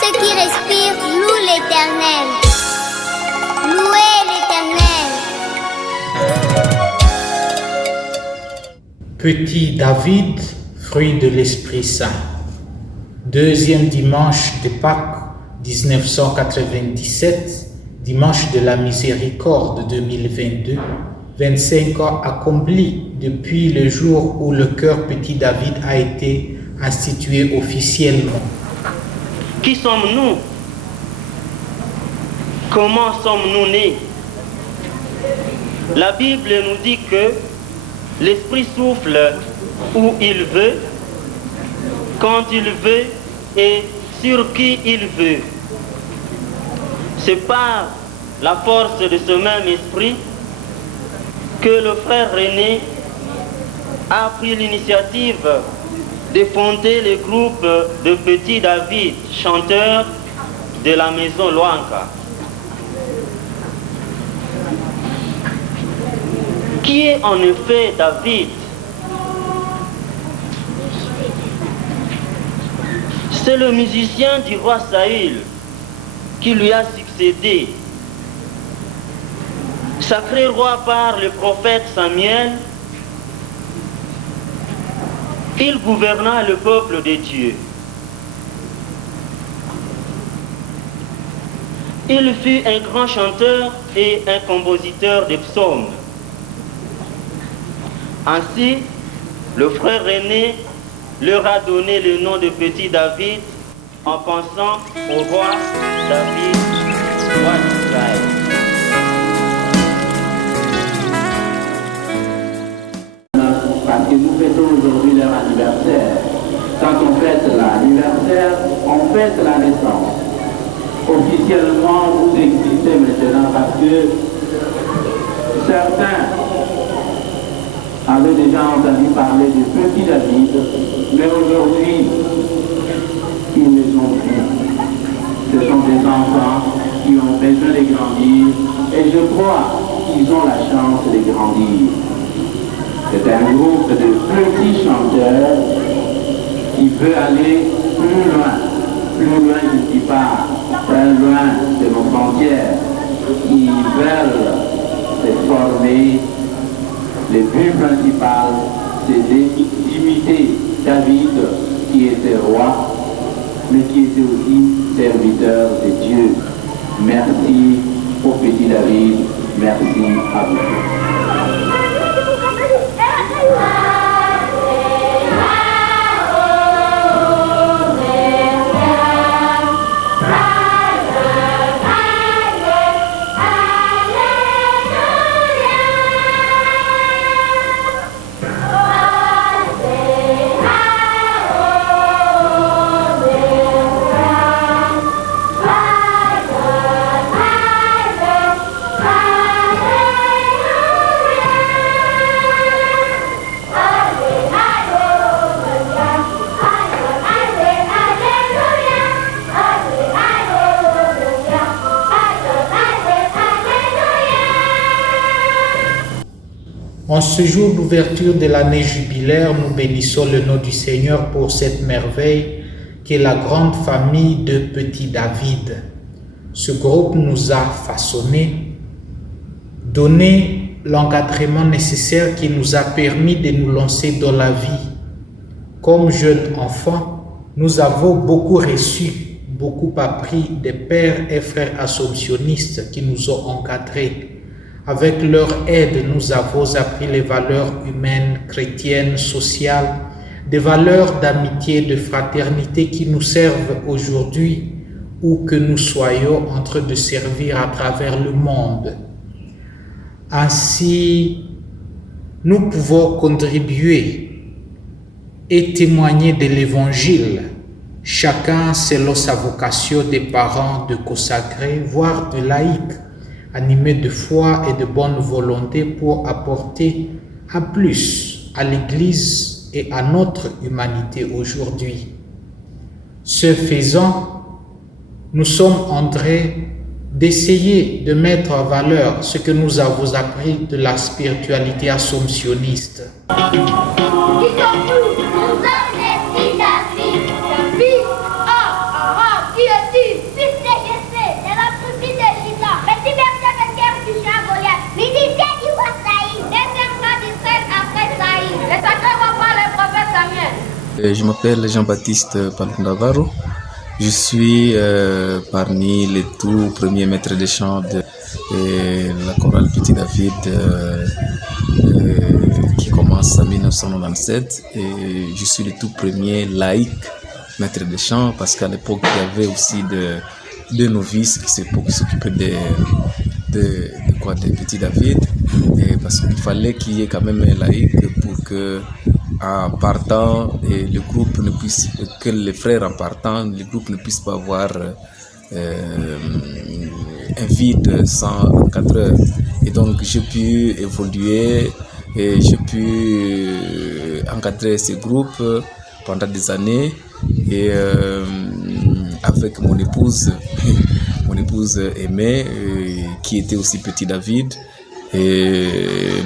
ceux qui respirent louent l'Éternel. Louez l'Éternel. Petit David, fruit de l'Esprit Saint. Deuxième dimanche de Pâques 1997, dimanche de la miséricorde 2022, 25 ans accomplis depuis le jour où le cœur Petit David a été institué officiellement. Qui sommes-nous? Comment sommes-nous nés? La Bible nous dit que l'Esprit souffle où il veut, quand il veut et sur qui il veut. C'est par la force de ce même esprit que le frère René a pris l'initiative de fonder le groupe de Petit David, chanteur de la maison Loanka. Qui est en effet David? C'est le musicien du roi Saül qui lui a succédé. Sacré roi par le prophète Samuel, il gouverna le peuple de Dieu. Il fut un grand chanteur et un compositeur de psaumes. Ainsi, le frère René leur a donné le nom de Petit David en pensant au roi David, roi d'Israël. Parce que nous fêtons aujourd'hui leur anniversaire. Quand on fête l'anniversaire, on fête la naissance. Officiellement, vous existez maintenant parce que certains avaient déjà entendu parler de Petit David, mais aujourd'hui, ils ne sont plus. Ce sont des enfants qui ont besoin de grandir et je crois qu'ils ont la chance de grandir. C'est un groupe de petits chanteurs qui veut aller plus loin. Plus loin, je ne dis pas très loin de nos frontières. Ils veulent se former. Le but principal, c'est d'imiter David, qui était roi, mais qui était aussi serviteur de Dieu. Merci au Petit David, merci à vous. En ce jour d'ouverture de l'année jubilaire, nous bénissons le nom du Seigneur pour cette merveille qui est la grande famille de Petit David. Ce groupe nous a façonnés, donné l'encadrement nécessaire qui nous a permis de nous lancer dans la vie. Comme jeunes enfants, nous avons beaucoup reçu, beaucoup appris des pères et frères assomptionnistes qui nous ont encadrés. Avec leur aide, nous avons appris les valeurs humaines, chrétiennes, sociales, des valeurs d'amitié, de fraternité qui nous servent aujourd'hui où que nous soyons en train de servir à travers le monde. Ainsi, nous pouvons contribuer et témoigner de l'Évangile, chacun selon sa vocation des parents de consacrés, voire de laïcs, animés de foi et de bonne volonté pour apporter un plus à l'Église et à notre humanité aujourd'hui. Ce faisant, nous sommes en train d'essayer de mettre en valeur ce que nous avons appris de la spiritualité assomptionniste. Qui sommes-nous? Nous sommes les petits David. David? Qui est Je m'appelle Jean-Baptiste Palundavaro. Je suis parmi les tout premiers maîtres de chant de la chorale Petit David qui commence en 1997. Et je suis le tout premier laïc maître de chant parce qu'à l'époque, il y avait aussi deux novices qui s'occupaient de Petit David. Et parce qu'il fallait qu'il y ait quand même un laïc pour que en partant, et le groupe ne puisse, que les frères en partant, le groupe ne puisse pas avoir un vide sans encadreur. Et donc j'ai pu évoluer et j'ai pu encadrer ce groupe pendant des années et avec mon épouse Aimée, qui était aussi Petit David. Et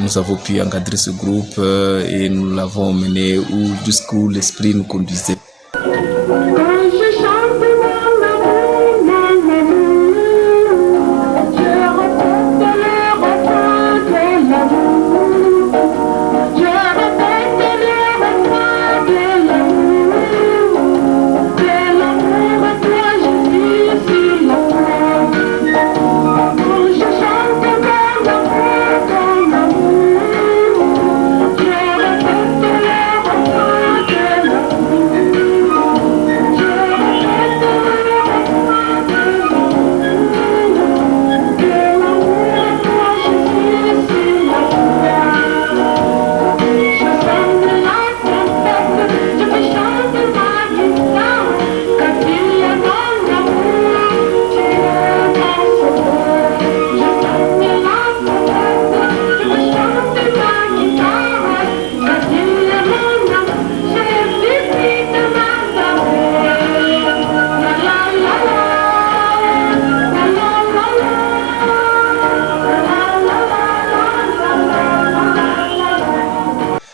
nous avons pu encadrer ce groupe et nous l'avons mené jusqu'où l'esprit nous conduisait.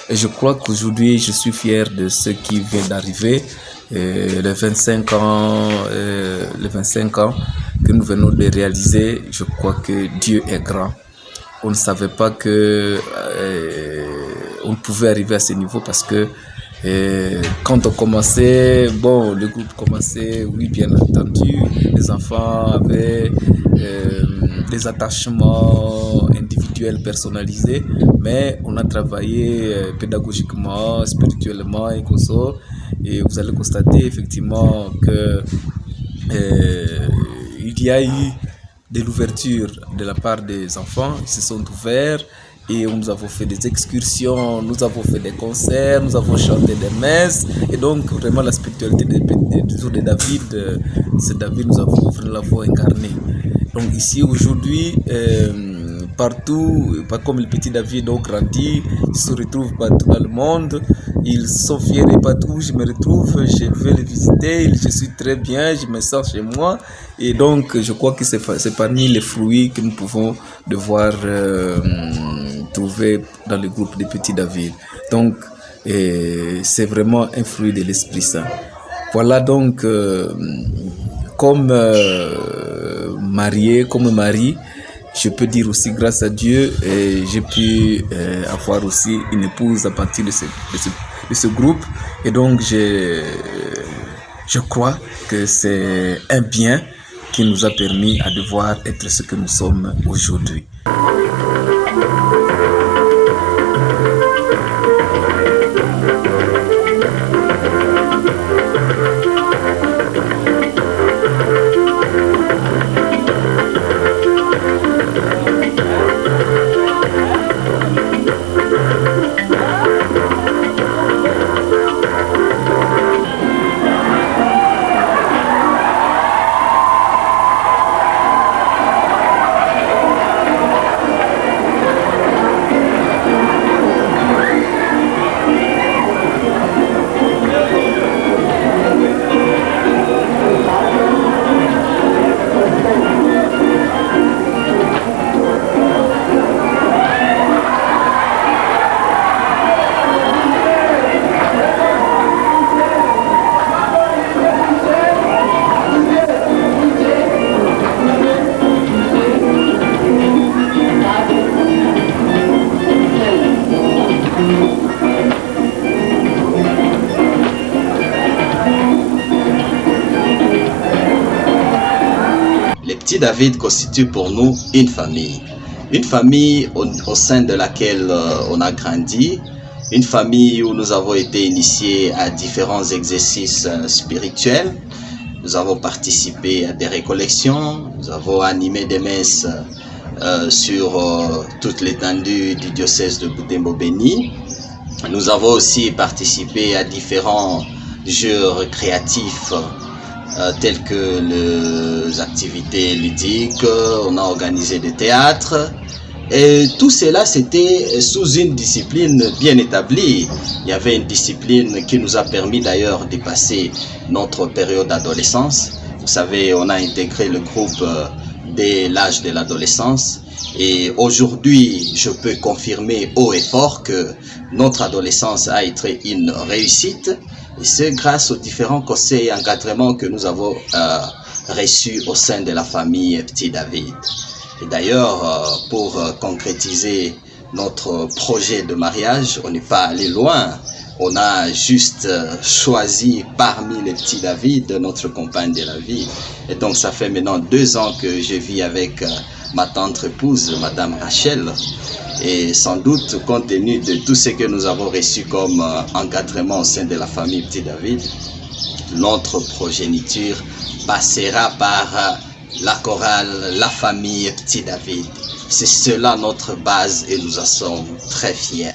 Et je crois qu'aujourd'hui, je suis fier de ce qui vient d'arriver. Les 25 ans que nous venons de réaliser, je crois que Dieu est grand. On ne savait pas que on pouvait arriver à ce niveau parce que quand on commençait, le groupe commençait, oui, bien entendu, les enfants avaient des attachements individuels personnalisés, mais on a travaillé pédagogiquement, spirituellement et comme ça, et vous allez constater effectivement que il y a eu de l'ouverture de la part des enfants, ils se sont ouverts et nous avons fait des excursions, nous avons fait des concerts, nous avons chanté des messes et donc vraiment la spiritualité du jour de David, c'est David, nous l'avons incarné. Donc ici aujourd'hui, partout, pas comme le petit David ont grandi, ils se retrouvent partout dans le monde, ils sont fiers et partout où je me retrouve, je vais les visiter, je suis très bien, je me sens chez moi et donc je crois que c'est parmi les fruits que nous pouvons devoir trouver dans le groupe des petits David. Donc c'est vraiment un fruit de l'Esprit Saint. Voilà donc comme marié, comme mari, je peux dire aussi grâce à Dieu, j'ai pu avoir aussi une épouse à partir de ce groupe. Et donc je crois que c'est un bien qui nous a permis à devoir être ce que nous sommes aujourd'hui. Petit David constitue pour nous une famille. Une famille au sein de laquelle on a grandi. Une famille où nous avons été initiés à différents exercices spirituels. Nous avons participé à des récollections. Nous avons animé des messes sur toute l'étendue du diocèse de Butembo-Beni. Nous avons aussi participé à différents jeux récréatifs tels que les activités ludiques, on a organisé des théâtres. Et tout cela, c'était sous une discipline bien établie. Il y avait une discipline qui nous a permis d'ailleurs de passer notre période d'adolescence. Vous savez, on a intégré le groupe dès l'âge de l'adolescence. Et aujourd'hui, je peux confirmer haut et fort que notre adolescence a été une réussite. Et c'est grâce aux différents conseils et encadrements que nous avons reçus au sein de la famille Petit David. Et d'ailleurs, pour concrétiser notre projet de mariage, on n'est pas allé loin. On a juste choisi parmi les petits David notre compagne de la vie. Et donc ça fait maintenant 2 ans que je vis avec ma tendre épouse, Madame Rachel. Et sans doute, compte tenu de tout ce que nous avons reçu comme encadrement au sein de la famille Petit David, notre progéniture passera par la chorale, la famille Petit David. C'est cela notre base et nous en sommes très fiers.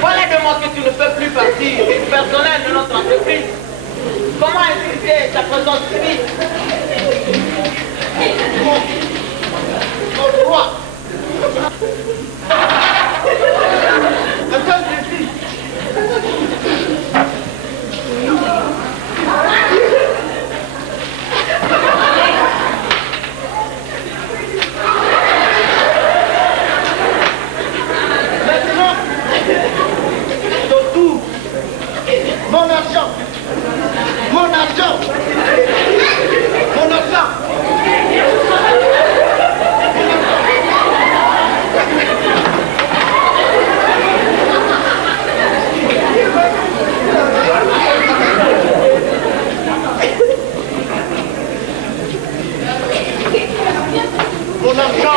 Voilà de moi que tu ne peux plus partir du personnel de notre entreprise. Comment expliquer ta présence ici? Mon droit. Attends, je dis. Mon argent, mon argent, mon argent. Mon argent.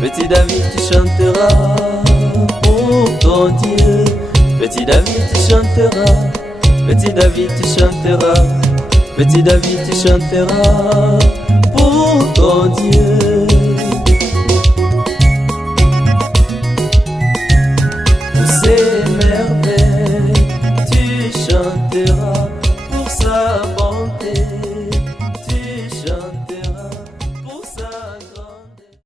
Petit David, tu chanteras pour ton Dieu. Petit David, tu chanteras. Petit David, tu chanteras. Petit David, tu chanteras pour ton Dieu. Pour ses merveilles, tu chanteras pour sa bonté. Tu chanteras pour sa grandeur.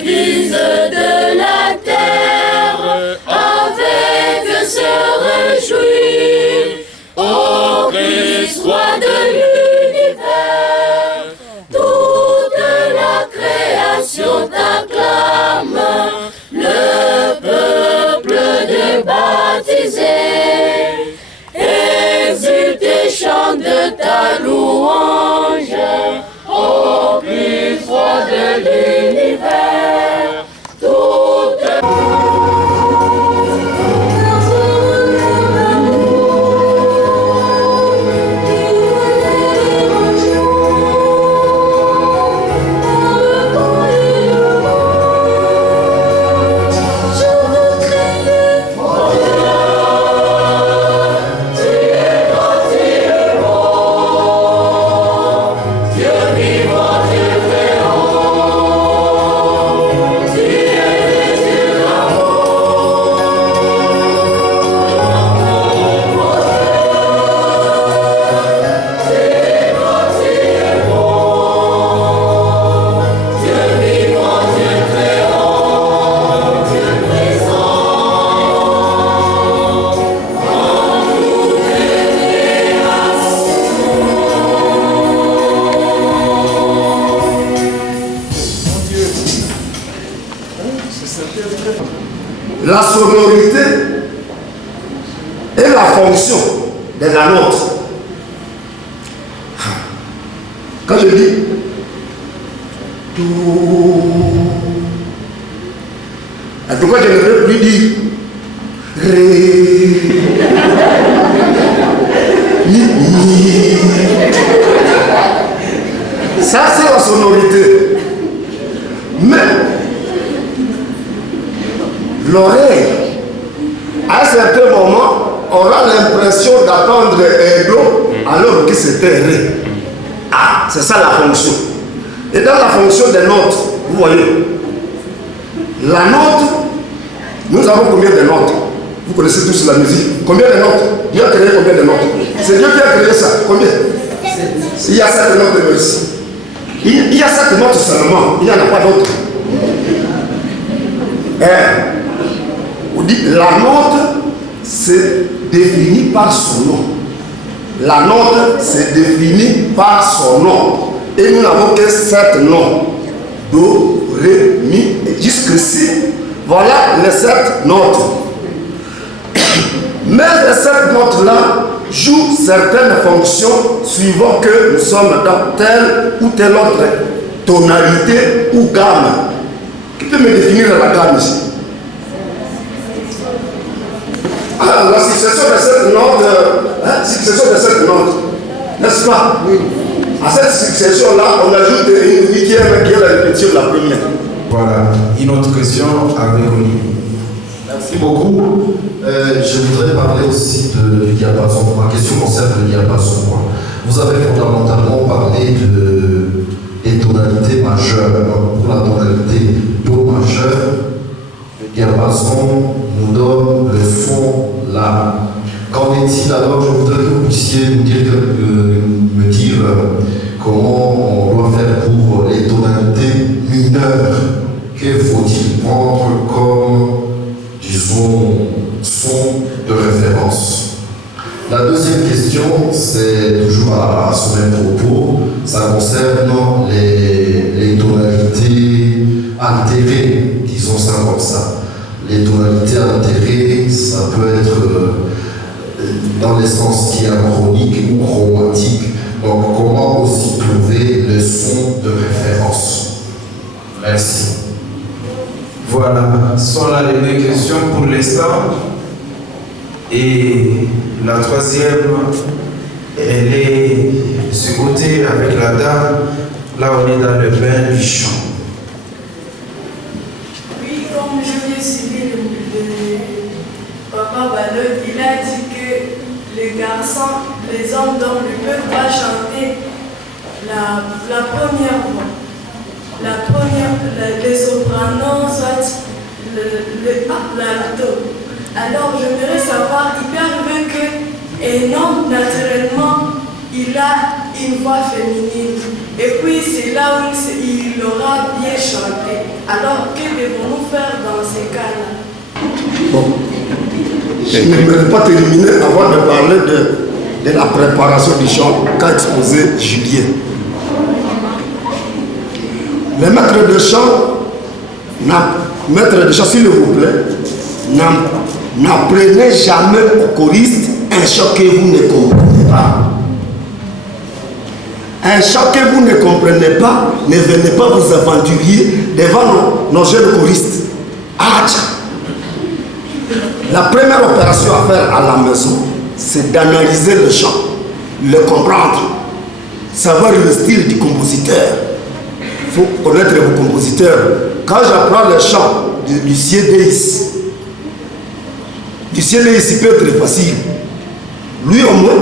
l'église de la terre, avec se réjouir, ô Christ, roi de l'univers, toute la création t'acclame, le peuple des baptisés, exulte et chante de ta louange, ô Christ, roi de l'univers, toute la sonorité et la fonction de la note. Quand je dis tout, pourquoi je ne peux plus dire ré, mi. Ça c'est la sonorité. Mais l'oreille, à un certain moment, aura l'impression d'attendre un do alors que c'était ré. Ah, c'est ça la fonction. Et dans la fonction des notes, vous voyez, la note, nous avons combien de notes? Vous connaissez tous la musique. Combien de notes? Dieu a créé combien de notes? C'est Dieu qui a créé ça. Combien? Il y a 7 notes ici. Il y a 7 notes seulement. Il n'y en a pas d'autres. On dit la note c'est défini par son nom. La note c'est défini par son nom. Et nous n'avons que 7 noms. Do, ré, mi, et jusqu'ici. Voilà les 7 notes. Mais les 7 notes-là jouent certaines fonctions suivant que nous sommes dans telle ou telle autre tonalité ou gamme. Qui peut me définir la gamme ici? Alors, la succession de cette note, n'est-ce pas? Oui. À cette succession-là, on ajoute une 8e qui est la répétition de la première. Voilà, une autre question à Véronique. Merci beaucoup. Je voudrais parler aussi du diapason. Ma question concerne le diapason. Vous avez fondamentalement parlé des tonalités majeures. Pour la tonalité do majeur, le diapason nous donne le son là. Qu'en est-il alors? Je voudrais que vous puissiez me dire comment on doit faire pour les tonalités mineures. Que faut-il prendre comme, disons, son de référence? La deuxième question, c'est toujours à ce même propos. Ça concerne les tonalités altérées, disons ça comme ça. Les tonalités altérées, ça peut être dans les sens qui est chronique ou chromatique. Donc, comment aussi trouver le son de référence? Merci. Voilà, ce sont là les 2 questions pour l'instant. Et la troisième, elle est de ce côté avec la dame. Là, on est dans le bain du chant. Oui, comme je l'ai suivi le papa Balod, il a dit que les garçons, les hommes donc ne peuvent pas chanter la première voix. La première, les sopranos, soit l'alto. Alors, j'aimerais savoir, il peut arriver qu'un homme, naturellement, il une voix féminine. Et puis c'est là où il aura bien chanté. Alors que devons-nous faire dans ces cas-là? Bon, je ne vais pas terminer avant de parler de la préparation du chant qu'a exposé Julien. Les maîtres de chant, s'il vous plaît, n'apprenez jamais au choriste un chant que vous ne comprenez pas. Un chant que vous ne comprenez pas, ne venez pas vous aventurer devant nos jeunes choristes. La première opération à faire à la maison, c'est d'analyser le chant, le comprendre, savoir le style du compositeur. Il faut connaître vos compositeurs. Quand j'apprends le chant de Lucien Deis, Lucien Deis, il peut être facile. Lui au moins,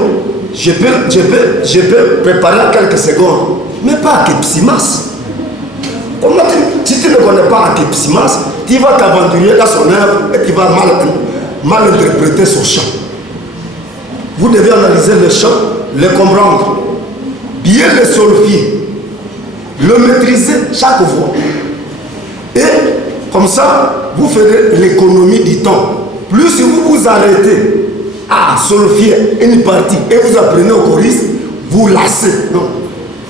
je peux préparer en quelques secondes, mais pas à Kepsimas. Comment si tu ne connais pas Kepsimas, tu vas t'aventurer dans son œuvre et tu vas mal interpréter son chant. Vous devez analyser le chant, le comprendre, bien le solfier, le maîtriser chaque fois. Et comme ça, vous ferez l'économie du temps. Plus si vous vous arrêtez à solfier une partie et vous apprenez au choriste, vous lassez, non,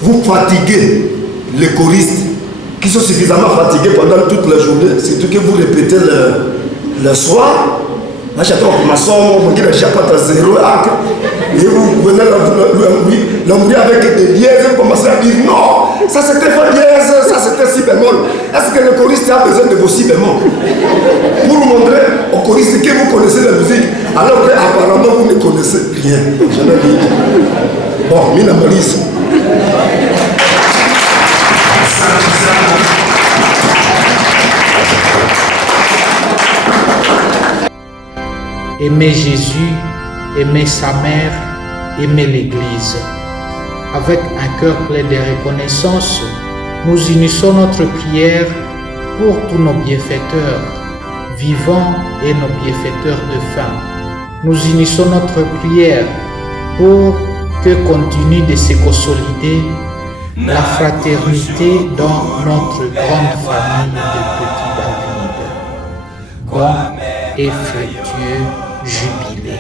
vous fatiguez les choristes qui sont suffisamment fatigués pendant toute la journée, surtout que vous répétez le soir. Là, j'attends pour ma somme, on dit que j'ai pas de zéro acte. Et vous venez l'embrouiller avec des dièses, vous commencez à dire non, ça c'était fa dièse, ça c'était si bémol. Est-ce que le choriste a besoin de vos si bémol pour montrer au choriste que vous connaissez la musique, alors qu'apparemment vous ne connaissez rien. Jamais dit. Bon, Mina Malisse. Aimer Jésus, aimer sa mère, aimer l'Église. Avec un cœur plein de reconnaissance, nous unissons notre prière pour tous nos bienfaiteurs, vivants et nos bienfaiteurs de fin. Nous unissons notre prière pour que continue de se consolider la fraternité dans notre grande famille de Petit David. Bon et fructueux jubilé.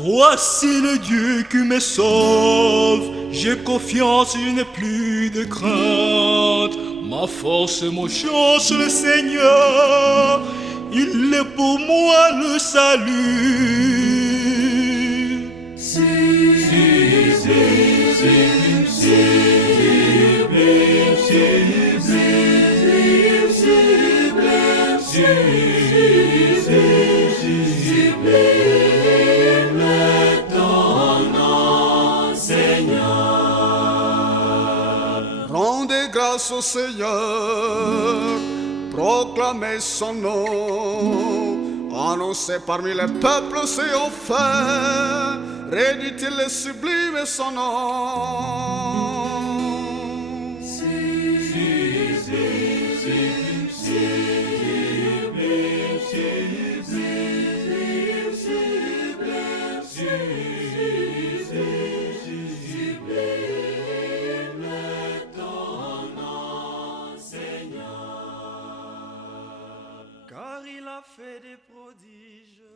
Voici le Dieu qui me sauve, j'ai confiance, je n'ai plus de crainte. Ma force et mon chance, le Seigneur, il est pour moi le salut. Rendez grâce au Seigneur, proclamez son nom, annoncez parmi les peuples ses offres, réditez et sublimez son nom. Car il a fait des prodiges.